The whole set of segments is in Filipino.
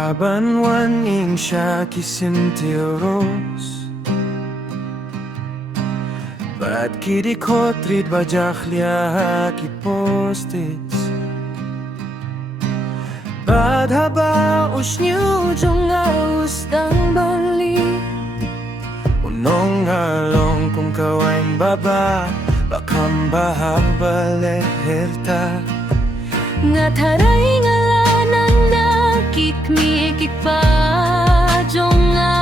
Banwan ing siya kisintiros Bat kidikotrit bajak liya kipostis Bad haba usnyu jong aus dang bali Unong along kung kawain baba Bakam bahag baleherta Nga taray ngalanan na kikmikik pa jonga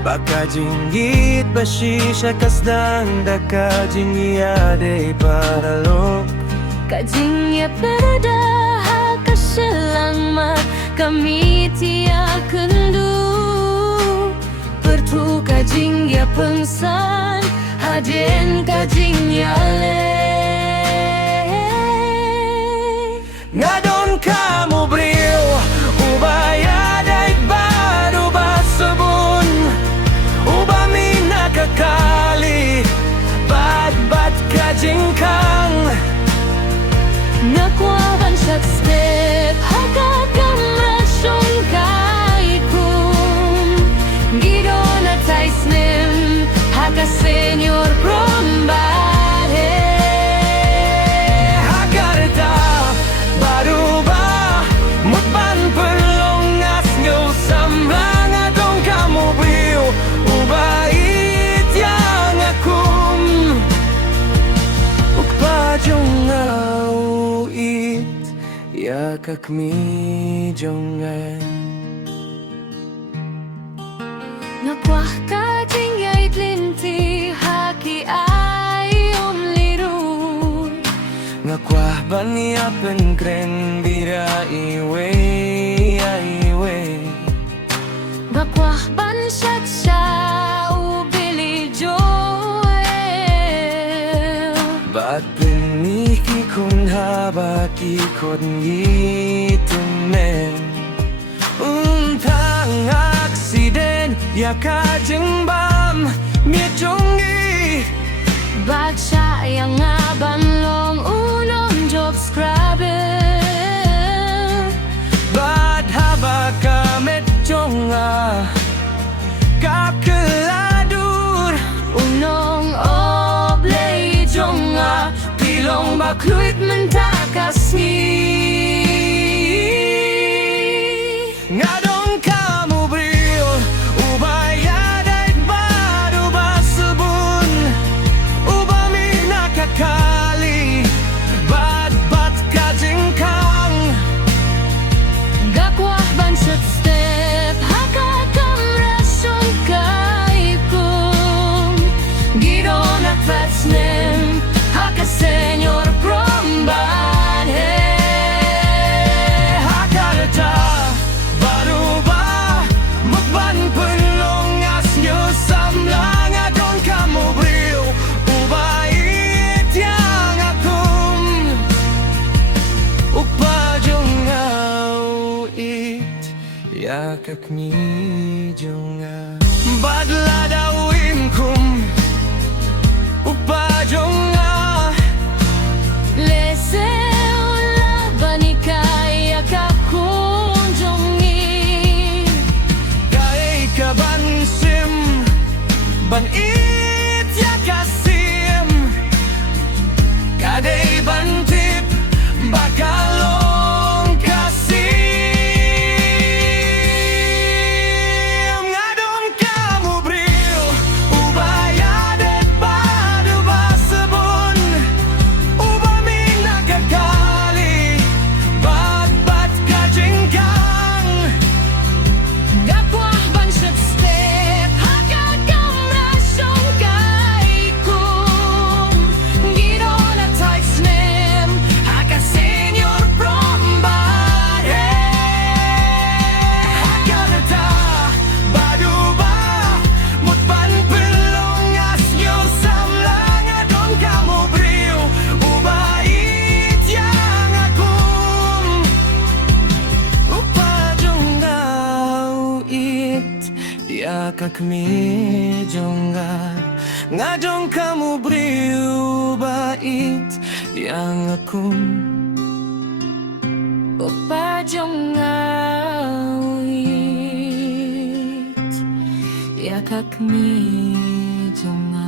Baka jinggit basisya kasdang daka jingyade paralok Kajingya perda hakaselang mat kami tia kendu Pertu kajingya pengsan haden kajingya le Ngadon kamu brio ubaya daig baru basabon Ubami nakakali bat kajingkang Nakwaban siya't step Hagagam rasyong kaikum Gido na taisnim Haka senyor prombare Hagarta baru ba Mutban perlongas nyo samlang adong kamu brio Ubait yang akum Ukpajong awit Yakak mi jongan Nakwah kajingya itlinti Haki ayom lirun Ngakwah baniya penkren bira iwe Nakwah ban siya't siya ubili joel Ba't piniki kun habaki kon gitunen Untang aksiden ya kajeng bam mijongi Bag siya yang ngaban long unom job scrubber Ba't haba kamet jonga kakeladur Unong oblay jonga Pilong bakluit mentakas ni Ngadong kamu brio ubaya daig baru basabon Ubami nakakali bat kajingkang Gakwah ban siya't step Hakakam rasyong kaikum Gido na tatsnim Haka senyor prombane Hakarta baru ba Mukban penlongas nyo samlang adong kamu brio Ubait yang akum Upajong awit Yakak mi jonga Badla dawin kum Upajong Lese ula banikaya kakunjongi Kay kabansim Banit ya kasim Kadai bantip Bakalong kasim Ngadong kamu brio Ubaya det badu basabon Ubami nakakali Bat kajingkang Gakwah ban siya't step Hakakam rasyong kaikum Gido na taisnim Haka senyor prombare Hakarta badu ba Mutban pelongas nyo samlang adong kamu brio Ubait yang akum Upajong awit Yakak mi jonga Ngadong kamu brio Ubait yang akum Upajong awit Tiyak mi jonga